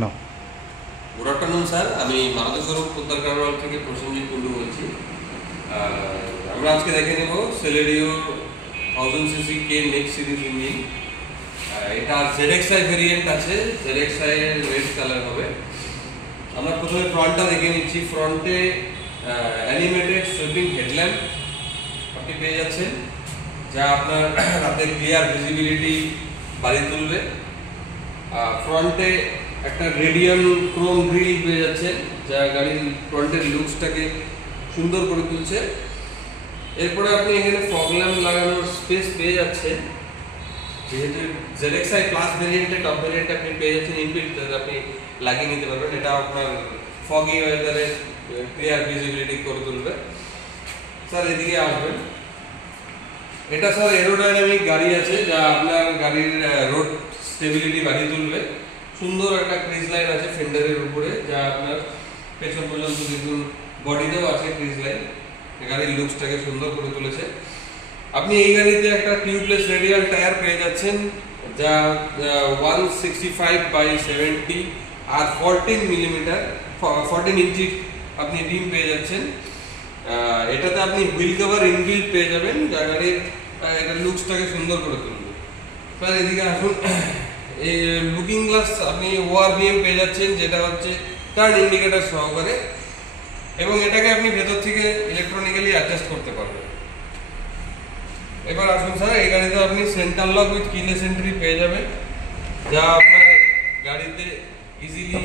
নাও। Good afternoon sir, আমি মারাদা পোদ্দার কারওয়াল থেকে প্রসেনজিৎ কুন্ডু বলছি। আমরা আজকে দেখে নেব সেলেরিও 1000cc কে নেক্সট সিরিজ ইঞ্জিন। এটা ZXi ভেরিয়েন্ট আছে, ZXi এর রেড কালার হবে। আমরা প্রথমে ফ্রন্টটা দেখে নিচ্ছি। ফ্রন্টে অ্যানিমেটেড সুইপিং হেডল্যাম্প আপনি পেয়ে যাচ্ছেন, যা আপনার রাতের ক্লিয়ার ভিজিবিলিটি বাড়িয়ে তুলবে। ফ্রন্টে একটা রেডিয়ান ক্রোম গ্রিল পেয়ে যাচ্ছেন, যা গাড়ির ফ্রন্টের লুকসটাকে সুন্দর করে তুলছে। এরপরে আপনি এখানে ফগ ল্যাম্প লাগানোর স্পেস পেয়ে যাচ্ছেন, যেহেতু ZXi প্লাস ভেরিয়েন্টে টপ ভেরিয়েন্টে আপনি পেয়ে যাচ্ছেন ইনবিল্ট, আপনি লাগিয়ে নিতে পারবেন। এটা আপনার ফগি ওয়েদারে ক্লিয়ার ভিজিবিলিটি করে তুলবে। স্যার এদিকে আসবেন। এটা স্যার এরোডাইনামিক গাড়ি আছে, যা আপনার গাড়ির রোড স্টেবিলিটি বাড়িয়ে তুলবে। সুন্দর একটা ক্রিজ লাইন আছে ফেন্ডারের উপরে, যা আপনার পেছন পর্যন্ত দেখুন বডিতেও আছে ক্রিজ লাইন, গাড়ির লুকসটাকে সুন্দর করে তুলেছে। আপনি এই গাড়িতে একটা টিউবলেস রেডিয়াল টায়ার পেয়ে যাচ্ছেন, যা 165/70 আর 14 ইঞ্চি আপনি রিম পেয়ে যাচ্ছেন। এটাতে আপনি হুইল কভার ইনবিল্ট পেয়ে যাবেন, যা গাড়ির এটা লুকসটাকে সুন্দর করে তুলবে। স্যার এদিকে আসুন। এই লুকিং গ্লাস আপনি ORVM পেয়ে যাচ্ছেন, যেটা হচ্ছে টার্ন ইন্ডিকেটর সহকারে, এবং এটাকে আপনি ভেতর থেকে ইলেকট্রনিক্যালি অ্যাডজাস্ট করতে পারবেন। এবার আসুন স্যার, এই গাড়িতে আপনি centre lock with keyless entry পেয়ে যাবেন, যা আপনার গাড়িতে ইজিলি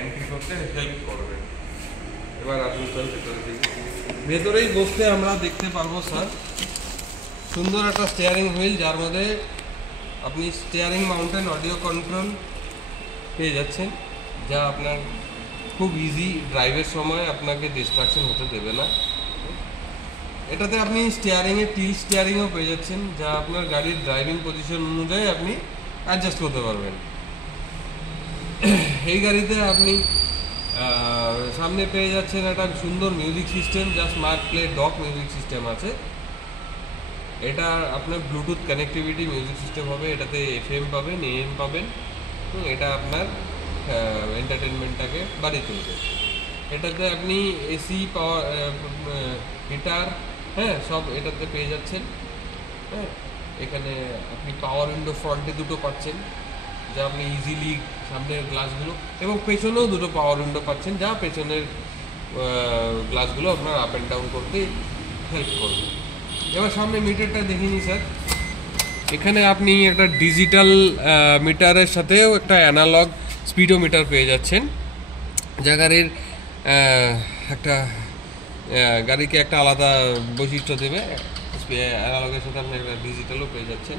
এন্ট্রি করতে হেল্প করবে। এবার আসুন স্যার ভেতরে দিকে। ভেতরেই বসতে আমরা দেখতে পারবো স্যার সুন্দর একটা স্টিয়ারিং হুইল, যার মধ্যে আপনি স্টিয়ারিং মাউন্টেন অডিও কন্ট্রোল পেয়ে যাচ্ছেন, যা আপনার খুব ইজি ড্রাইভের সময় আপনাকে ডিস্ট্রাকশন হতে দেবে না। এটাতে আপনি স্টিয়ারিংয়ে টিল স্টিয়ারিংও পেয়ে যাচ্ছেন, যা আপনার গাড়ির ড্রাইভিং পজিশন অনুযায়ী আপনি অ্যাডজাস্ট করতে পারবেন। এই গাড়িতে আপনি সামনে পেয়ে যাচ্ছেন একটা সুন্দর মিউজিক সিস্টেম, যা smart play dock music system আছে। এটা আপনার ব্লুটুথ কানেক্টিভিটি মিউজিক সিস্টেম হবে, এটাতে FM পাবেন, AM পাবেন। এটা আপনার এন্টারটেনমেন্টটাকে বাড়িয়ে তুলবে। এটাতে আপনি AC পাওয়ার, হিটার, সব এটাতে পেয়ে যাচ্ছেন। এখানে আপনি পাওয়ার উইন্ডো ফ্রন্টে দুটো পাচ্ছেন, যা আপনি ইজিলি সামনের গ্লাসগুলো এবং পেছনেও দুটো পাওয়ার উইন্ডো পাচ্ছেন, যা পেছনের গ্লাসগুলো আপনার আপ অ্যান্ড ডাউন করতে হেল্প করবে। এবার সামনে মিটারটা দেখিনি স্যার। এখানে আপনি একটা ডিজিটাল মিটারের সাথেও একটা অ্যানালগ স্পিডোমিটার পেয়ে যাচ্ছেন, যা গাড়ির একটা গাড়িকে একটা আলাদা বৈশিষ্ট্য দেবে। অ্যানালগের সাথে আপনি একটা ডিজিটালও পেয়ে যাচ্ছেন।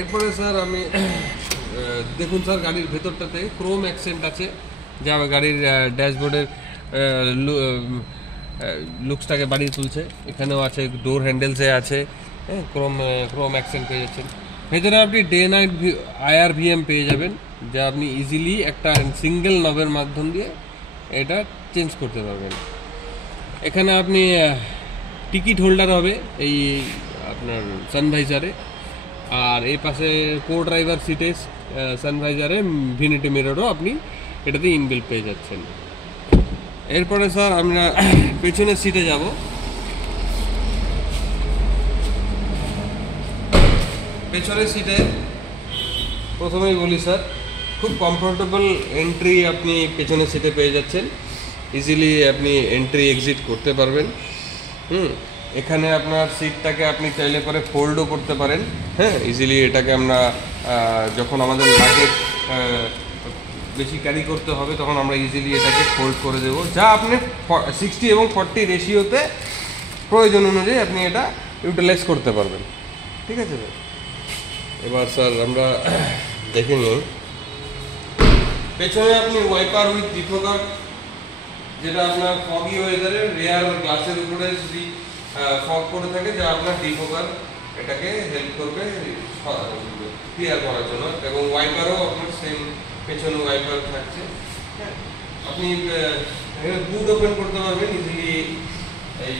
এরপরে স্যার আমি দেখুন স্যার, গাড়ির ভেতরটাতে ক্রোম অ্যাকসেন্ট আছে, যা গাড়ির ড্যাশবোর্ডের লুকসটাকে বাড়িয়ে তুলছে। এখানেও আছে, ডোর হ্যান্ডেলসে আছে ক্রোম অ্যাকসেন্ট পেয়ে যাচ্ছেন। ভেতরে আপনি ডে নাইট IRVM পেয়ে যাবেন, যা আপনি ইজিলি একটা সিঙ্গেল নবের মাধ্যম দিয়ে এটা চেঞ্জ করতে পারবেন। এখানে আপনি টিকিট হোল্ডার হবে এই আপনার সানভাইজারে, আর এই পাশে কো ড্রাইভার সিটে সানভাইজারে ভিনিটি মিররও আপনি এটাতে ইনবিল্ট পেয়ে যাচ্ছেন। এরপরে স্যার আমরা পেছনের সিটে যাব। পেছনের সিটে প্রথমেই বলি স্যার, খুব কমফোর্টেবল এন্ট্রি আপনি পেছনের সিটে পেয়ে যাচ্ছেন, ইজিলি আপনি এন্ট্রি এক্সিট করতে পারবেন। এখানে আপনার সিটটাকে আপনি চাইলে করে ফোল্ডও করতে পারেন। ইজিলি এটাকে আমরা যখন আমাদের লাগেজ বেশি ক্যারি করতে হবে, তখন আমরা ইজিলি এটাকে ফোল্ড করে দেবো, যা আপনি 60 এবং 40 রেশিওতে প্রয়োজন অনুযায়ী আপনি এটা ইউটিলাইজ করতে পারবেন। ঠিক আছে স্যার। এবার স্যার আমরা দেখে নিই, পেছনে আপনি ওয়াইপার উইথ ডিফোগার, যেটা আপনার ফগি ওয়েদারে রেয়ার গ্লাসের উপরে যদি ফগ করে থাকে, যা আপনার ডিফোগার এটাকে হেল্প করবে ক্লিয়ার করার জন্য। এবং ওয়াইপারও আপনার সেম পেছনে ওয়াইপার থাকছে। আপনি বুট ওপেন করতে পারবেন ইজিলি এই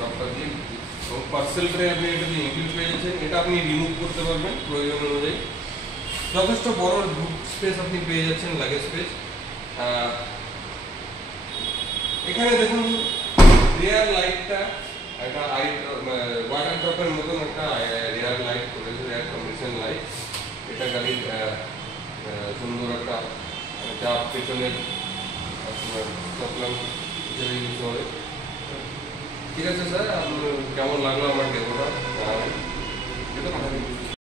লকটা দিয়ে, এবং পার্সেল ট্রে আপনি এটাতে ইনক্লুড পেয়ে যাচ্ছেন। এটা আপনি রিমুভ করতে পারবেন প্রয়োজন অনুযায়ী। যথেষ্ট বড় বুট স্পেস আপনি পেয়ে যাচ্ছেন, লাগেজ স্পেস। এখানে দেখুন রিয়ার লাইটটা একটা ওয়াটার ড্রপের মতন একটা রিয়ার লাইট করেছে, রিয়ার কন্ডিশন লাইট। এটা গাড়ির সুন্দর একটা চাপ পেছনের আপনার প্রবলেম হিসেবে ইউজ হবে। ঠিক আছে স্যার, আপনার কেমন লাগলো আমার ডেমোটা জানাবেন।